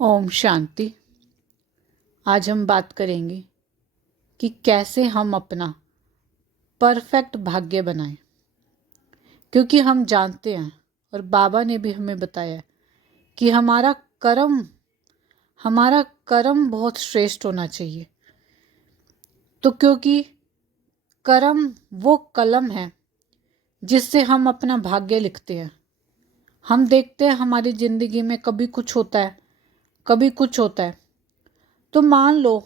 ओम शांति। आज हम बात करेंगे कि कैसे हम अपना परफेक्ट भाग्य बनाएं, क्योंकि हम जानते हैं और बाबा ने भी हमें बताया कि हमारा कर्म बहुत श्रेष्ठ होना चाहिए। तो क्योंकि कर्म वो कलम है जिससे हम अपना भाग्य लिखते हैं। हम देखते हैं हमारी ज़िंदगी में कभी कुछ होता है, कभी कुछ होता है। तो मान लो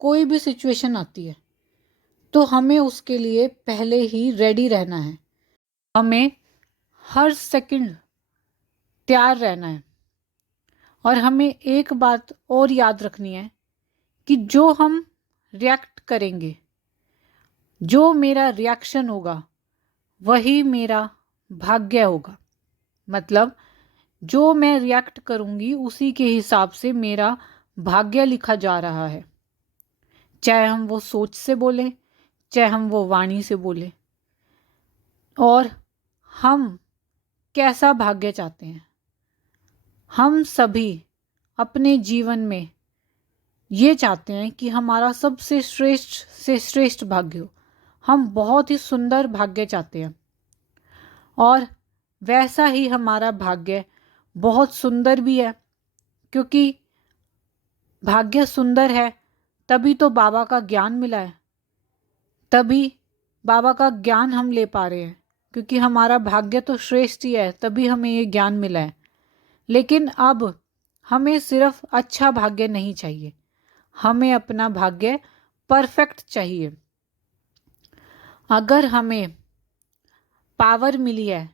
कोई भी सिचुएशन आती है तो हमें उसके लिए पहले ही रेडी रहना है। हमें हर सेकंड तैयार रहना है। और हमें एक बात और याद रखनी है कि जो हम रिएक्ट करेंगे, जो मेरा रिएक्शन होगा वही मेरा भाग्य होगा। मतलब जो मैं रिएक्ट करूंगी उसी के हिसाब से मेरा भाग्य लिखा जा रहा है। चाहे हम वो सोच से बोलें, चाहे हम वो वाणी से बोलें। और हम कैसा भाग्य चाहते हैं? हम सभी अपने जीवन में ये चाहते हैं कि हमारा सबसे श्रेष्ठ से श्रेष्ठ भाग्य हो। हम बहुत ही सुंदर भाग्य चाहते हैं और वैसा ही हमारा भाग्य बहुत सुंदर भी है। क्योंकि भाग्य सुंदर है तभी तो बाबा का ज्ञान मिला है, तभी बाबा का ज्ञान हम ले पा रहे हैं। क्योंकि हमारा भाग्य तो श्रेष्ठ ही है, तभी हमें ये ज्ञान मिला है। लेकिन अब हमें सिर्फ अच्छा भाग्य नहीं चाहिए, हमें अपना भाग्य परफेक्ट चाहिए। अगर हमें पावर मिली है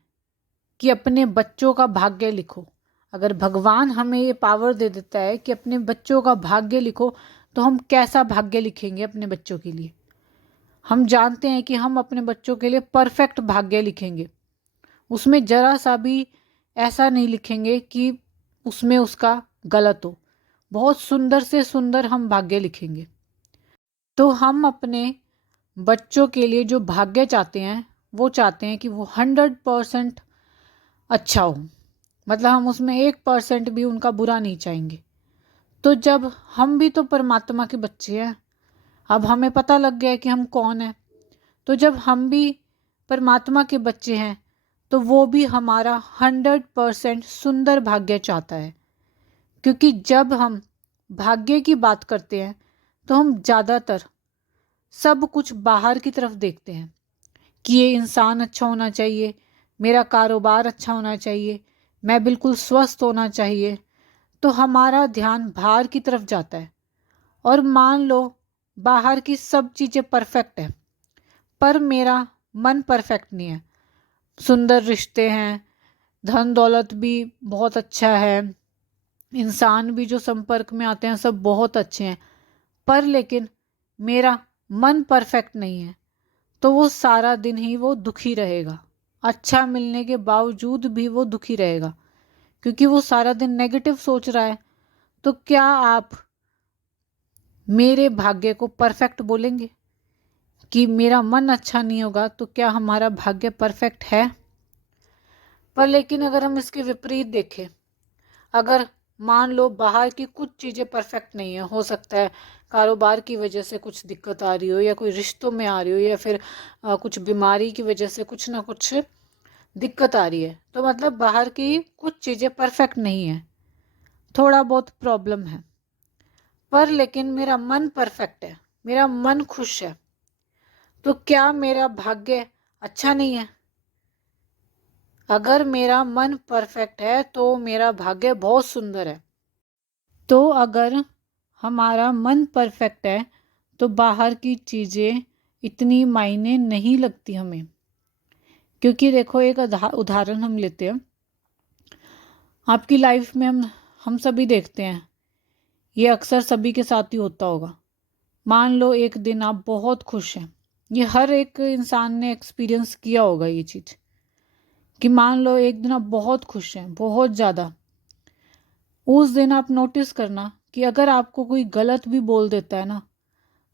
कि अपने बच्चों का भाग्य लिखो, अगर भगवान हमें ये पावर दे देता है कि अपने बच्चों का भाग्य लिखो, तो हम कैसा भाग्य लिखेंगे अपने बच्चों के लिए? हम जानते हैं कि हम अपने बच्चों के लिए परफेक्ट भाग्य लिखेंगे। उसमें जरा सा भी ऐसा नहीं लिखेंगे कि उसमें उसका गलत हो। बहुत सुंदर से सुंदर हम भाग्य लिखेंगे। तो हम अपने बच्चों के लिए जो भाग्य चाहते हैं वो चाहते हैं कि वो 100% अच्छा हो। मतलब हम उसमें 1% भी उनका बुरा नहीं चाहेंगे। तो जब हम भी तो परमात्मा के बच्चे हैं, अब हमें पता लग गया है कि हम कौन हैं। तो जब हम भी परमात्मा के बच्चे हैं तो वो भी हमारा 100% सुंदर भाग्य चाहता है। क्योंकि जब हम भाग्य की बात करते हैं तो हम ज़्यादातर सब कुछ बाहर की तरफ देखते हैं कि ये इंसान अच्छा होना चाहिए, मेरा कारोबार अच्छा होना चाहिए, मैं बिल्कुल स्वस्थ होना चाहिए। तो हमारा ध्यान बाहर की तरफ जाता है। और मान लो बाहर की सब चीज़ें परफेक्ट है पर मेरा मन परफेक्ट नहीं है। सुंदर रिश्ते हैं, धन दौलत भी बहुत अच्छा है, इंसान भी जो संपर्क में आते हैं सब बहुत अच्छे हैं, पर लेकिन मेरा मन परफेक्ट नहीं है। तो वो सारा दिन ही वो दुखी रहेगा। अच्छा मिलने के बावजूद भी वो दुखी रहेगा क्योंकि वो सारा दिन नेगेटिव सोच रहा है। तो क्या आप मेरे भाग्य को परफेक्ट बोलेंगे? कि मेरा मन अच्छा नहीं होगा तो क्या हमारा भाग्य परफेक्ट है? पर लेकिन अगर हम इसके विपरीत देखें, अगर मान लो बाहर की कुछ चीज़ें परफेक्ट नहीं है, हो सकता है कारोबार की वजह से कुछ दिक्कत आ रही हो, या कोई रिश्तों में आ रही हो, या फिर कुछ बीमारी की वजह से कुछ ना कुछ दिक्कत आ रही है, तो मतलब बाहर की कुछ चीज़ें परफेक्ट नहीं है, थोड़ा बहुत प्रॉब्लम है। पर लेकिन मेरा मन परफेक्ट है, मेरा मन खुश है। तो क्या मेरा भाग्य अच्छा नहीं है? अगर मेरा मन परफेक्ट है तो मेरा भाग्य बहुत सुंदर है। तो अगर हमारा मन परफेक्ट है तो बाहर की चीज़ें इतनी मायने नहीं लगती हमें। क्योंकि देखो एक उदाहरण हम लेते हैं। आपकी लाइफ में हम सभी देखते हैं, ये अक्सर सभी के साथ ही होता होगा। मान लो एक दिन आप बहुत खुश हैं, ये हर एक इंसान ने एक्सपीरियंस किया होगा ये चीज़, कि मान लो एक दिन आप बहुत खुश हैं, बहुत ज़्यादा। उस दिन आप नोटिस करना कि अगर आपको कोई गलत भी बोल देता है ना,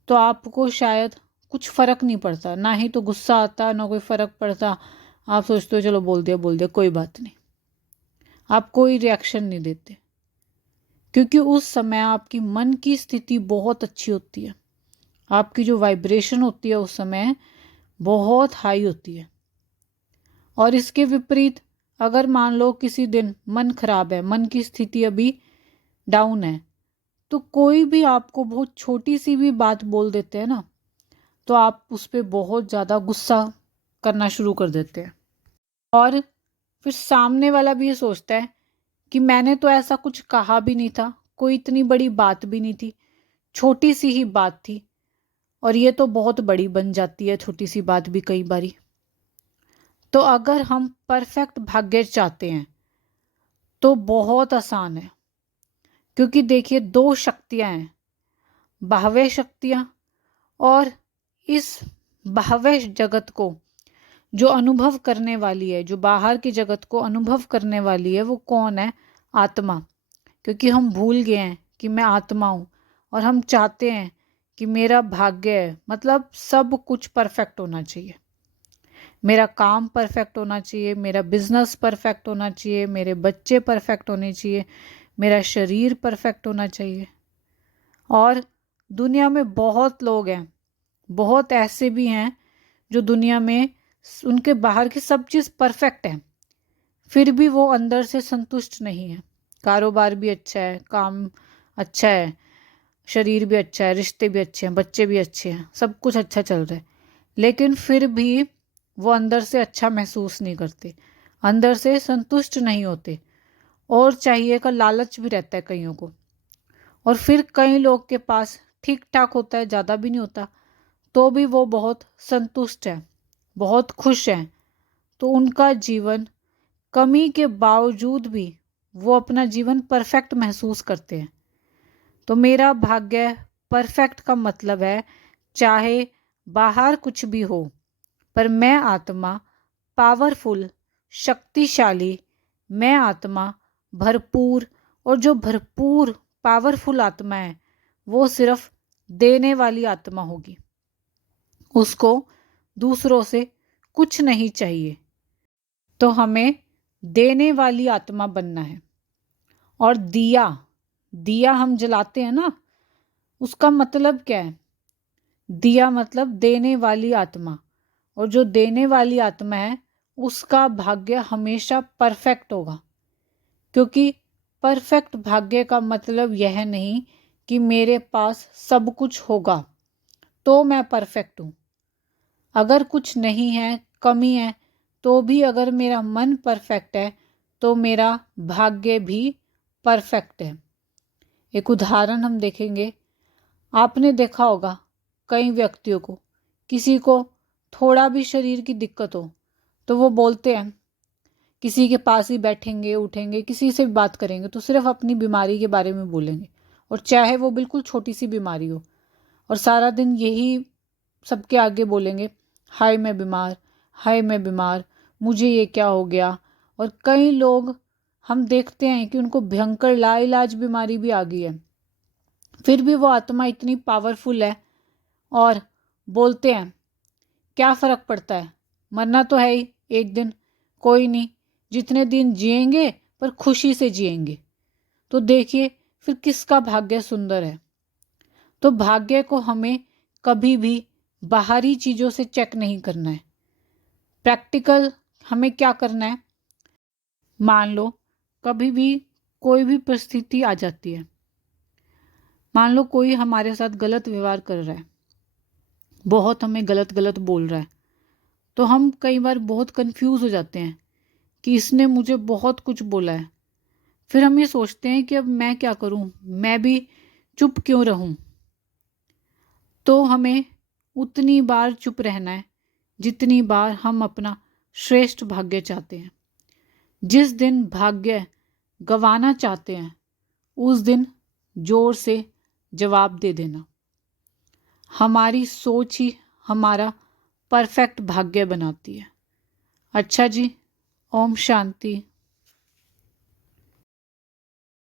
तो आपको शायद कुछ फ़र्क नहीं पड़ता, ना ही तो गुस्सा आता, ना कोई फ़र्क पड़ता। आप सोचते हो चलो बोल दिया कोई बात नहीं, आप कोई रिएक्शन नहीं देते। क्योंकि उस समय आपकी मन की स्थिति बहुत अच्छी होती है, आपकी जो वाइब्रेशन होती है उस समय बहुत हाई होती है। और इसके विपरीत अगर मान लो किसी दिन मन खराब है, मन की स्थिति अभी डाउन है, तो कोई भी आपको बहुत छोटी सी भी बात बोल देते हैं ना, तो आप उस पर बहुत ज़्यादा गुस्सा करना शुरू कर देते हैं। और फिर सामने वाला भी ये सोचता है कि मैंने तो ऐसा कुछ कहा भी नहीं था, कोई इतनी बड़ी बात भी नहीं थी, छोटी सी ही बात थी, और ये तो बहुत बड़ी बन जाती है छोटी सी बात भी कई बारी। तो अगर हम परफेक्ट भाग्य चाहते हैं तो बहुत आसान है, क्योंकि देखिए दो शक्तियां हैं, बाह्य शक्तियां, और इस बाह्य जगत को जो अनुभव करने वाली है, जो बाहर की जगत को अनुभव करने वाली है, वो कौन है? आत्मा। क्योंकि हम भूल गए हैं कि मैं आत्मा हूँ, और हम चाहते हैं कि मेरा भाग्य है, मतलब सब कुछ परफेक्ट होना चाहिए, मेरा काम परफेक्ट होना चाहिए, मेरा बिजनेस परफेक्ट होना चाहिए, मेरे बच्चे परफेक्ट होने चाहिए, मेरा शरीर परफेक्ट होना चाहिए। और दुनिया में बहुत लोग हैं, बहुत ऐसे भी हैं जो दुनिया में उनके बाहर की सब चीज़ परफेक्ट है, फिर भी वो अंदर से संतुष्ट नहीं है। कारोबार भी अच्छा है, काम अच्छा है, शरीर भी अच्छा है, रिश्ते भी अच्छे हैं, बच्चे भी अच्छे हैं, सब कुछ अच्छा चल रहा है, लेकिन फिर भी वो अंदर से अच्छा महसूस नहीं करते, अंदर से संतुष्ट नहीं होते, और चाहिए का लालच भी रहता है कईयों को। और फिर कई लोग के पास ठीक ठाक होता है, ज़्यादा भी नहीं होता, तो भी वो बहुत संतुष्ट है, बहुत खुश हैं, तो उनका जीवन कमी के बावजूद भी वो अपना जीवन परफेक्ट महसूस करते हैं। तो मेरा भाग्य परफेक्ट का मतलब है चाहे बाहर कुछ भी हो, पर मैं आत्मा पावरफुल, शक्तिशाली, मैं आत्मा भरपूर, और जो भरपूर पावरफुल आत्मा है वो सिर्फ देने वाली आत्मा होगी, उसको दूसरों से कुछ नहीं चाहिए। तो हमें देने वाली आत्मा बनना है। और दिया दिया हम जलाते हैं ना, उसका मतलब क्या है? दिया मतलब देने वाली आत्मा, और जो देने वाली आत्मा है उसका भाग्य हमेशा परफेक्ट होगा। क्योंकि परफेक्ट भाग्य का मतलब यह नहीं कि मेरे पास सब कुछ होगा तो मैं परफेक्ट हूँ। अगर कुछ नहीं है, कमी है, तो भी अगर मेरा मन परफेक्ट है तो मेरा भाग्य भी परफेक्ट है। एक उदाहरण हम देखेंगे। आपने देखा होगा कई व्यक्तियों को, किसी को थोड़ा भी शरीर की दिक्कत हो तो वो बोलते हैं, किसी के पास ही बैठेंगे, उठेंगे, किसी से भी बात करेंगे तो सिर्फ अपनी बीमारी के बारे में बोलेंगे, और चाहे वो बिल्कुल छोटी सी बीमारी हो, और सारा दिन यही सबके आगे बोलेंगे, हाय मैं बीमार, हाय मैं बीमार, मुझे ये क्या हो गया। और कई लोग हम देखते हैं कि उनको भयंकर लाइलाज बीमारी भी आ गई है, फिर भी वो आत्मा इतनी पावरफुल है, और बोलते हैं क्या फ़र्क पड़ता है, मरना तो है ही एक दिन, कोई नहीं, जितने दिन जिएंगे पर खुशी से जिएंगे। तो देखिए फिर किसका भाग्य सुंदर है। तो भाग्य को हमें कभी भी बाहरी चीज़ों से चेक नहीं करना है, प्रैक्टिकल हमें क्या करना है। मान लो कभी भी कोई भी परिस्थिति आ जाती है, मान लो कोई हमारे साथ गलत व्यवहार कर रहा है, बहुत हमें गलत गलत बोल रहा है, तो हम कई बार बहुत कंफ्यूज हो जाते हैं कि इसने मुझे बहुत कुछ बोला है। फिर हम ये सोचते हैं कि अब मैं क्या करूं, मैं भी चुप क्यों रहूं। तो हमें उतनी बार चुप रहना है जितनी बार हम अपना श्रेष्ठ भाग्य चाहते हैं। जिस दिन भाग्य गंवाना चाहते हैं उस दिन जोर से जवाब दे देना। हमारी सोच ही हमारा परफेक्ट भाग्य बनाती है। अच्छा जी, ओम शांति।